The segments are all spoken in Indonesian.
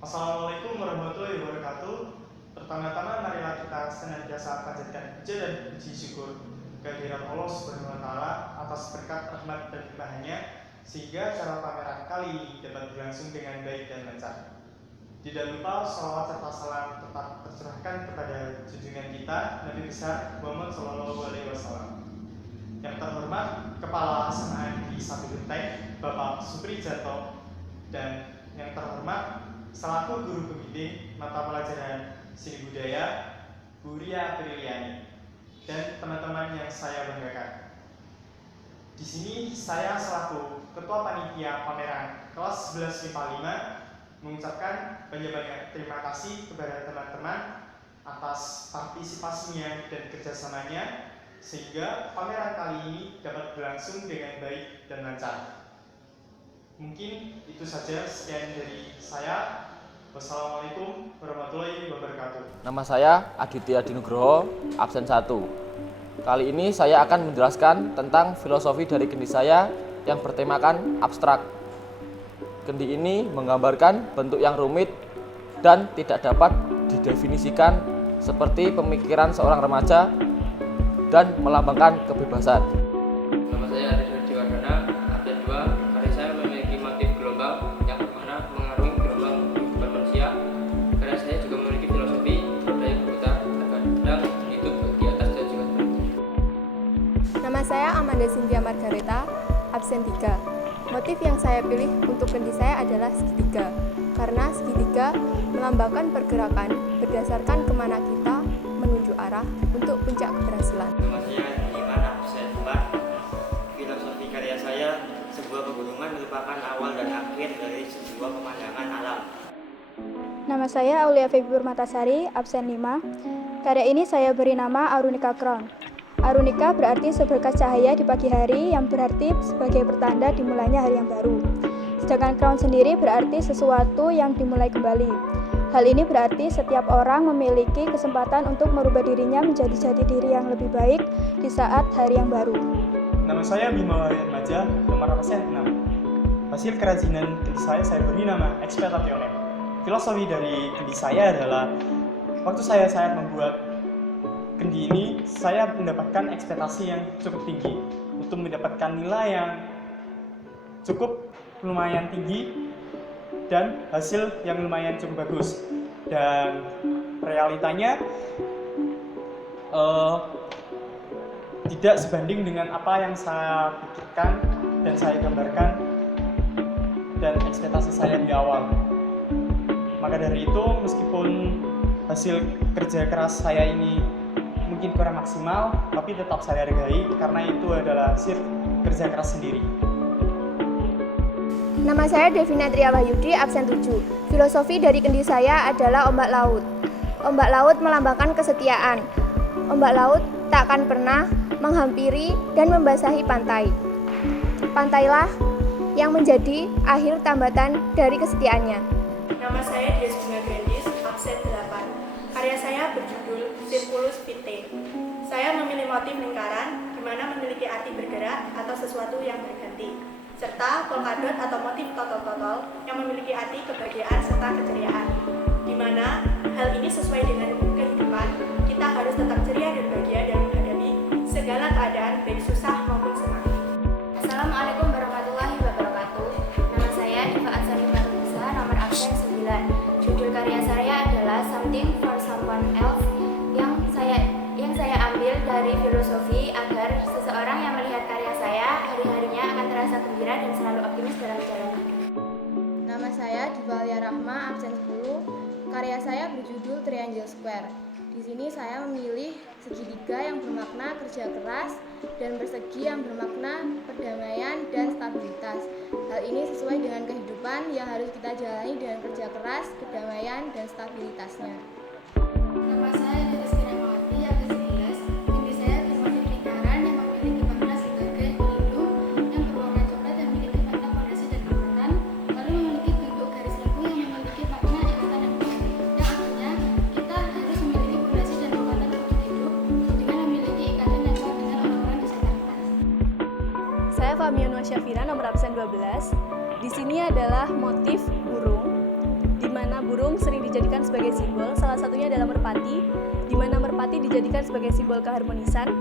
Assalamualaikum warahmatullahi wabarakatuh. Pertama-tama marilah kita senantiasa panjatkan puja dan puji syukur kehadirat Allah Subhanahu wa taala atas berkat rahmat dan limpahannya sehingga acara pameran kali ini dapat berlangsung dengan baik dan lancar. Tidak lupa shalawat serta salam tetap tercurahkan kepada junjungan kita Nabi besar Muhammad SAW. Yang terhormat Kepala SMA di Sabtu Genteng Bapak Supri Jarto, dan yang terhormat selaku guru pembimbing mata pelajaran Seni Budaya Bu Ria Apriliani dan teman-teman yang saya banggakan. Di sini saya selaku Ketua Panitia Pameran kelas 11 MIPA 5 mengucapkan banyak-banyak terima kasih kepada teman-teman atas partisipasinya dan kerjasamanya sehingga pameran kali ini dapat berlangsung dengan baik dan lancar. Mungkin itu saja, sekian dari saya. Wassalamualaikum warahmatullahi wabarakatuh. Nama saya Aditya Dinugroho, absen 1. Kali ini saya akan menjelaskan tentang filosofi dari kendi saya yang bertemakan abstrak. Kendi ini menggambarkan bentuk yang rumit dan tidak dapat didefinisikan seperti pemikiran seorang remaja dan melambangkan kebebasan. Nama saya Aris Diwardana, absen 2. Karya saya memiliki motif gelombang yang bermakna mengarungi gelombang kehidupan manusia. Karya saya juga memiliki filosofi berdaya berputar, terkadang hidup di atas dan juga sebaliknya. Nama saya Amanda Cynthia Margareta, absen 3. Motif yang saya pilih untuk kendi saya adalah segitiga, karena segitiga melambangkan pergerakan berdasarkan kemana kita menuju arah untuk puncak keberhasilan. Nama saya Iman, absen 4. Filosofi karya saya, sebuah pegunungan merupakan awal dan akhir dari sebuah pemandangan alam. Nama saya Aulia Febi Permatasari, absen 5. Karya ini saya beri nama Arunika Crown. Arunika berarti seberkas cahaya di pagi hari yang berarti sebagai pertanda dimulainya hari yang baru. Sedangkan crown sendiri berarti sesuatu yang dimulai kembali. Hal ini berarti setiap orang memiliki kesempatan untuk merubah dirinya menjadi jati diri yang lebih baik di saat hari yang baru. Nama saya Bima Wahyat Maja, nomor absen 6. Hasil kerajinan kendi saya beri nama Expectationem. Filosofi dari kendi saya adalah waktu saya membuat kendi ini, saya mendapatkan ekspektasi yang cukup tinggi untuk mendapatkan nilai yang cukup lumayan tinggi dan hasil yang lumayan cukup bagus. Dan realitanya tidak sebanding dengan apa yang saya pikirkan dan saya gambarkan dan ekspektasi saya di awal. Maka dari itu, meskipun hasil kerja keras saya ini mungkin kurang maksimal, tapi tetap saya hargai karena itu adalah hasil kerja keras sendiri. Nama saya Devina Tria Wahyudi, absen 7. Filosofi dari kendi saya adalah ombak laut. Ombak laut melambangkan kesetiaan. Ombak laut tak akan pernah menghampiri dan membasahi pantai. Pantailah yang menjadi akhir tambatan dari kesetiaannya. Nama saya Dias Bunga Grandis, absen 8. Karya saya berjudul Circulus Vitae. Saya memilih motif lingkaran, di mana memiliki arti bergerak atau sesuatu yang berganti, serta polkadot atau motif totol-totol yang memiliki arti kebahagiaan serta keceriaan, di mana hal ini sesuai dengan kehidupan. Kita harus tetap ceria dan bahagia dalam menghadapi segala keadaan, baik susah maupun senang. Assalamualaikum warahmatullahi wabarakatuh. Nama saya Diva Ansari Marisa, nomor absen 9. Judul karya saya adalah Something for Someone Else yang saya ambil dari filosofi agar seseorang yang melihat karya saya hari-harinya akan terasa gembira dan selalu optimis dalam menjalani hidup. Nama saya Divalia Rahma, absen 10. Karya saya berjudul Triangle Square. Di sini saya memilih segitiga yang bermakna kerja keras dan persegi yang bermakna perdamaian dan stabilitas. Hal ini sesuai dengan kehidupan yang harus kita jalani dengan kerja keras, kedamaian, dan stabilitasnya. Nama saya Deris Kiramawati, absen 11. Kendi saya bermotif lingkaran yang memiliki makna sebagai pelindung yang berwarna coklat yang memiliki makna fondasi dan ikatan, lalu memiliki bentuk garis lengkung yang memiliki makna ikatan yang kuat, yang artinya kita harus memiliki fondasi dan ikatan untuk hidup dengan memiliki ikatan yang kuat dengan orang-orang di sekitar kita. Saya Famianwa Syafira, nomor absen 12. Di sini adalah motif burung. di mana burung sering dijadikan sebagai simbol. Salah satunya adalah merpati, di mana merpati dijadikan sebagai simbol keharmonisan,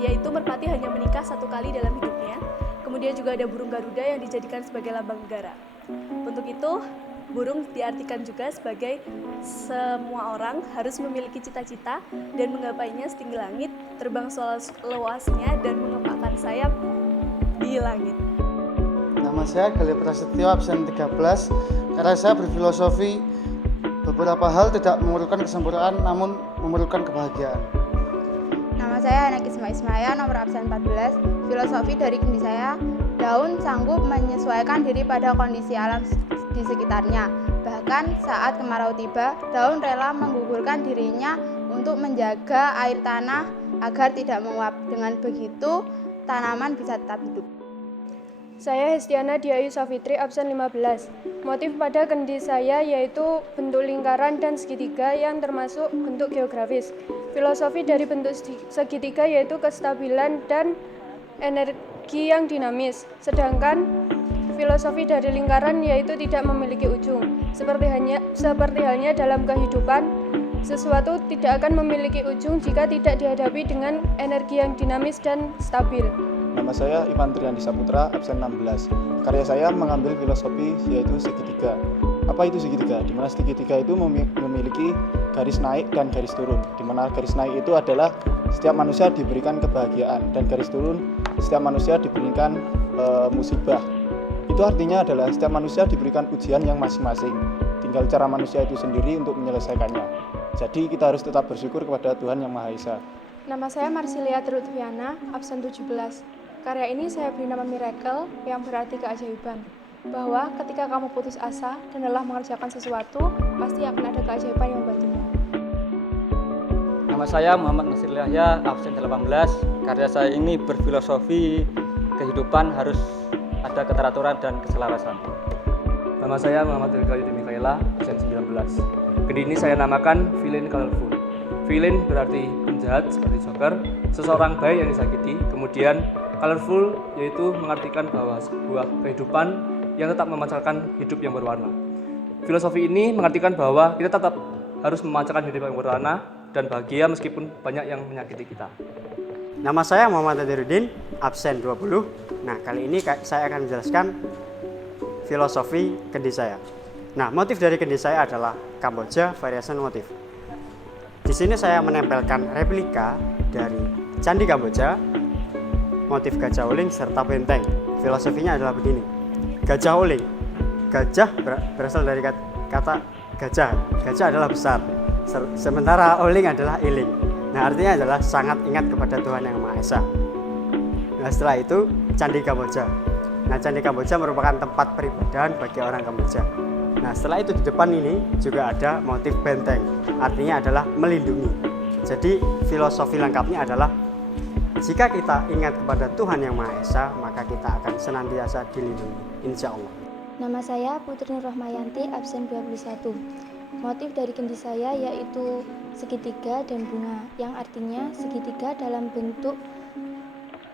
yaitu merpati hanya menikah 1 kali dalam hidupnya. Kemudian juga ada burung Garuda yang dijadikan sebagai lambang negara. Untuk itu, burung diartikan juga sebagai semua orang harus memiliki cita-cita dan menggapainya setinggi langit, terbang seluasnya dan mengepakkan sayap di langit. Nama saya Galih Prasetyo, absen 13. Karya saya berfilosofi beberapa hal tidak memerlukan kesempurnaan namun memerlukan kebahagiaan. Nama saya Anak Ismaya, nomor absen 14. Filosofi dari kendi saya, daun sanggup menyesuaikan diri pada kondisi alam di sekitarnya. Bahkan saat kemarau tiba, daun rela menggugurkan dirinya untuk menjaga air tanah agar tidak menguap. Dengan begitu, tanaman bisa tetap hidup. Saya Hestiana Diayu Safitri, absen 15. Motif pada kendi saya yaitu bentuk lingkaran dan segitiga yang termasuk bentuk geografis. Filosofi dari bentuk segitiga yaitu kestabilan dan energi yang dinamis. Sedangkan filosofi dari lingkaran yaitu tidak memiliki ujung. Seperti halnya dalam kehidupan, sesuatu tidak akan memiliki ujung jika tidak dihadapi dengan energi yang dinamis dan stabil. Nama saya Ivan Triandi Saputra, absen 16. Karya saya mengambil filosofi yaitu segitiga. Apa itu segitiga? Di mana segitiga itu memiliki garis naik dan garis turun. Di mana garis naik itu adalah setiap manusia diberikan kebahagiaan dan garis turun setiap manusia diberikan musibah. Itu artinya adalah setiap manusia diberikan ujian yang masing-masing. Tinggal cara manusia itu sendiri untuk menyelesaikannya. Jadi kita harus tetap bersyukur kepada Tuhan Yang Maha Esa. Nama saya Marsilia Trutviana, absen 17. Karya ini saya beri nama Miracle yang berarti keajaiban. Bahwa ketika kamu putus asa dan lelah mengerjakan sesuatu, pasti akan ada keajaiban yang membantumu. Nama saya Muhammad Nasir Yahya, absen 18. Karya saya ini berfilosofi kehidupan harus ada keteraturan dan keselarasan. Nama saya Muhammad Rizka Yudi Mikaela, absen 19. Kendi ini saya namakan Villain Colorful. Villain berarti penjahat seperti Joker, seseorang baik yang disakiti. Kemudian colorful yaitu mengartikan bahwa sebuah kehidupan yang tetap memancarkan hidup yang berwarna. Filosofi ini mengartikan bahwa kita tetap harus memancarkan hidup yang berwarna dan bahagia meskipun banyak yang menyakiti kita. Nama saya Muhammad Adiruddin, absen 20. Nah, kali ini saya akan menjelaskan filosofi kendi saya. Nah, motif dari kendi saya adalah Kamboja Variation Motif. Di sini saya menempelkan replika dari Candi Kamboja, motif gajah uling serta benteng. Filosofinya adalah begini. Gajah uling. Gajah berasal dari kata gajah. Gajah adalah besar. Sementara uling adalah iling. Nah, artinya adalah sangat ingat kepada Tuhan Yang Maha Esa. Nah, setelah itu Candi Kamboja. Nah, Candi Kamboja merupakan tempat peribadahan bagi orang Kamboja. Nah, setelah itu di depan ini juga ada motif benteng. Artinya adalah melindungi. Jadi filosofi lengkapnya adalah jika kita ingat kepada Tuhan Yang Maha Esa, maka kita akan senantiasa dilindungi, insya Allah. Nama saya Putri Nur Rahmayanti, absen 21. Motif dari kendi saya yaitu segitiga dan bunga, yang artinya segitiga dalam bentuk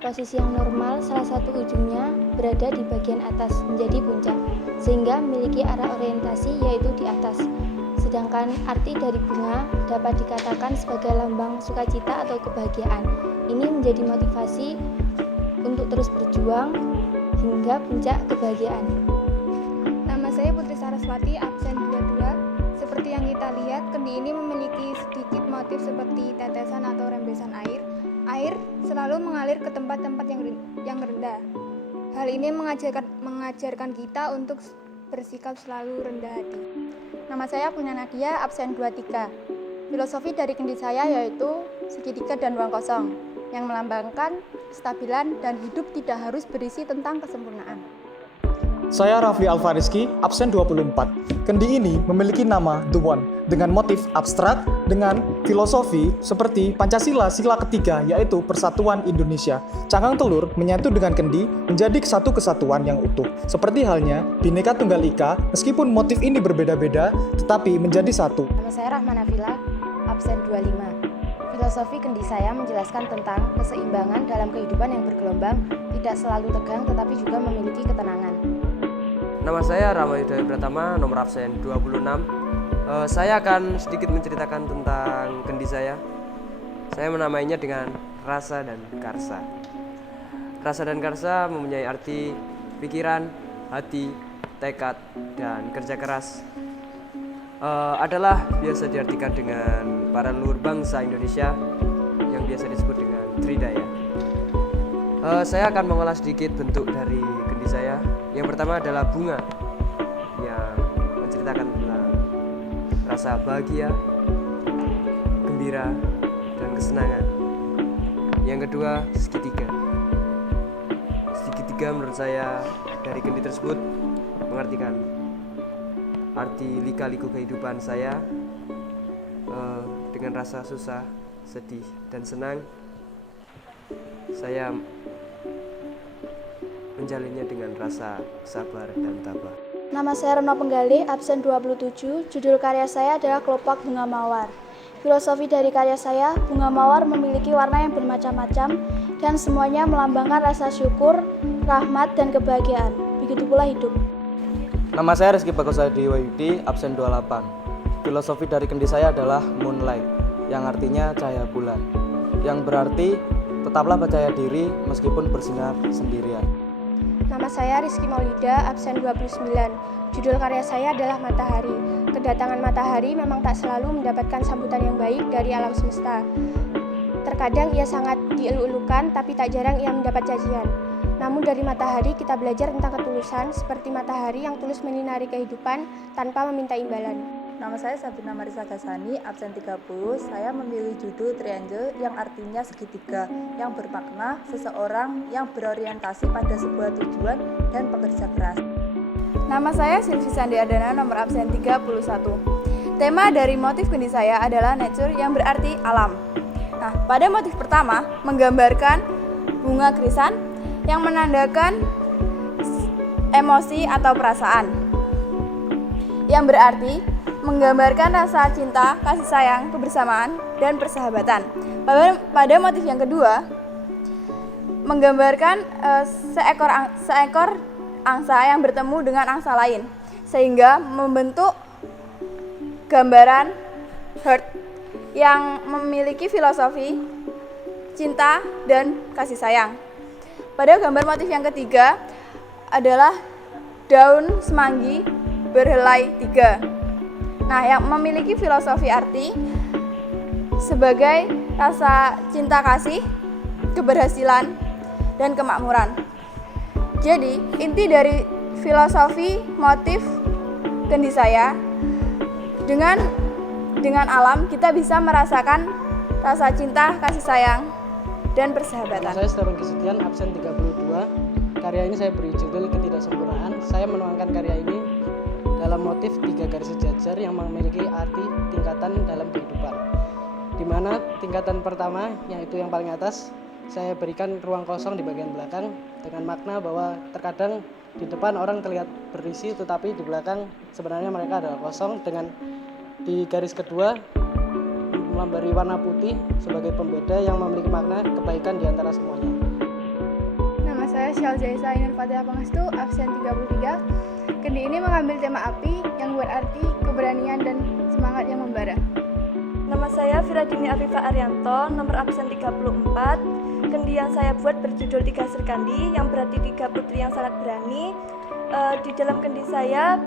posisi yang normal, salah satu ujungnya berada di bagian atas menjadi puncak, sehingga memiliki arah orientasi yaitu di atas. Sedangkan arti dari bunga dapat dikatakan sebagai lambang sukacita atau kebahagiaan. Ini menjadi motivasi untuk terus berjuang hingga puncak kebahagiaan. Nama saya Putri Saraswati, absen 22. Seperti yang kita lihat, kendi ini memiliki sedikit motif seperti tetesan atau rembesan air. Air selalu mengalir ke tempat-tempat yang rendah. Hal ini mengajarkan kita untuk bersikap selalu rendah hati. Nama saya Punya Nadia, absen 23. Filosofi dari kendi saya yaitu segitiga dan ruang kosong, yang melambangkan kestabilan dan hidup tidak harus berisi tentang kesempurnaan. Saya Rafli Alfariski, absen 24. Kendi ini memiliki nama The One dengan motif abstrak dengan filosofi seperti Pancasila sila ketiga yaitu Persatuan Indonesia. Cangkang telur menyatu dengan kendi menjadi satu kesatuan yang utuh. Seperti halnya Bhinneka Tunggal Ika, meskipun motif ini berbeda-beda tetapi menjadi satu. Nama saya Rahmana Fila, absen 25. Filosofi kendi saya menjelaskan tentang keseimbangan dalam kehidupan yang bergelombang, tidak selalu tegang tetapi juga memiliki ketenangan. Nama saya Rama Yudhaya Pratama, nomor absen 26. Saya akan sedikit menceritakan tentang kendi saya. Saya menamainya dengan rasa dan karsa. Rasa dan karsa mempunyai arti pikiran, hati, tekad, dan kerja keras. Adalah biasa diartikan dengan para leluhur bangsa Indonesia yang biasa disebut dengan Tridaya. Saya akan mengolah sedikit bentuk dari kendi saya. Yang pertama adalah bunga yang menceritakan tentang rasa bahagia, gembira, dan kesenangan. Yang kedua, segitiga. Segitiga menurut saya dari kendi tersebut mengartikan arti lika-liku kehidupan saya dengan rasa susah, sedih, dan senang. Saya menjalinnya dengan rasa sabar dan tabah. Nama saya Reno Penggalih, absen 27. Judul karya saya adalah Kelopak Bunga Mawar. Filosofi dari karya saya, bunga mawar memiliki warna yang bermacam-macam dan semuanya melambangkan rasa syukur, rahmat, dan kebahagiaan. Begitu pula hidup. Nama saya Rizky Bagusadi Wahyudi, absen 28. Filosofi dari kendi saya adalah Moonlight, yang artinya cahaya bulan, yang berarti tetaplah percaya diri meskipun bersinar sendirian. Nama saya Rizky Maulida, absen 29. Judul karya saya adalah Matahari. Kedatangan matahari memang tak selalu mendapatkan sambutan yang baik dari alam semesta. Terkadang ia sangat dielu-elukan, tapi tak jarang ia mendapat cacian. Namun dari matahari kita belajar tentang ketulusan, seperti matahari yang tulus menyinari kehidupan tanpa meminta imbalan. Nama saya Sabrina Marisa Gasani, absen 30. Saya memilih judul Triangle yang artinya segitiga, yang bermakna seseorang yang berorientasi pada sebuah tujuan dan pekerja keras. Nama saya Silvi Sandi Ardana, nomor absen 31. Tema dari motif kendi saya adalah nature yang berarti alam. Nah, pada motif pertama menggambarkan bunga krisan yang menandakan emosi atau perasaan, yang berarti menggambarkan rasa cinta, kasih sayang, kebersamaan, dan persahabatan. Pada motif yang kedua, menggambarkan seekor angsa yang bertemu dengan angsa lain, sehingga membentuk gambaran heart yang memiliki filosofi cinta dan kasih sayang. Pada gambar motif yang ketiga adalah daun semanggi berhelai 3. Nah, yang memiliki filosofi arti sebagai rasa cinta kasih, keberhasilan, dan kemakmuran. Jadi, inti dari filosofi motif kendi saya, dengan alam kita bisa merasakan rasa cinta, kasih sayang, dan persahabatan. Saya Stefan Kesekian, absen 32. Karya ini saya beri judul Ketidaksempurnaan. Saya menuangkan karya ini dalam motif 3 garis sejajar yang memiliki arti tingkatan dalam kehidupan, di mana tingkatan pertama, yaitu yang paling atas, saya berikan ruang kosong di bagian belakang dengan makna bahwa terkadang di depan orang terlihat berisi, tetapi di belakang sebenarnya mereka adalah kosong. Dengan di garis kedua memberi warna putih sebagai pembeda yang memiliki makna kebaikan di antara semuanya. Nama saya Syal Zaisa Ainur Fatihah Pangestu, absen 33. Kendi ini mengambil tema api yang berarti keberanian dan semangat yang membara. Nama saya Firadini Afifah Arianto, nomor absen 34. Kendi yang saya buat berjudul Tiga Serkandi, yang berarti 3 putri yang sangat berani. Di dalam kendi saya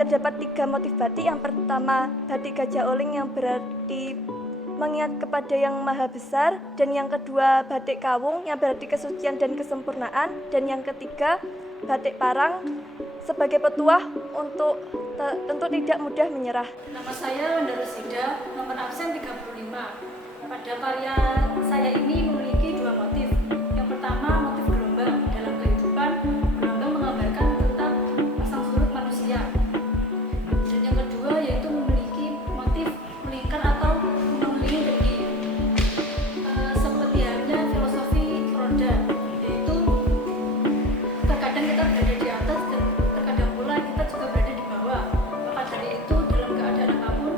terdapat 3 motif batik. Yang pertama, batik gajah oling yang berarti mengingat kepada yang maha besar, dan yang kedua batik kawung yang berarti kesucian dan kesempurnaan, dan yang ketiga batik parang sebagai petuah untuk tentu tidak mudah menyerah. Nama saya Wanda Rosida, nomor absen 35. Pada karya saya ini memiliki 2 motif. Yang pertama motif gelombang. Dalam kehidupan, gelombang menggambarkan tentang pasang surut manusia. Dan yang kedua yaitu memiliki motif melingkar atau mengelilingi kendi. Seperti halnya filosofi roda, yaitu terkadang kita berada di atas dan terkadang pula kita juga berada di bawah. Maka dari itu dalam keadaan apapun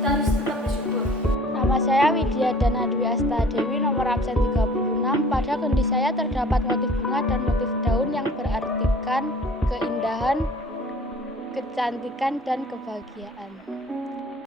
kita harus tetap bersyukur. Nama saya Widya Dana Dwi Asta Dewi, nomor absen 36. Pada kendi saya terdapat motif bunga dan motif daun yang berartikan keindahan keindahan, kecantikan, dan kebahagiaan.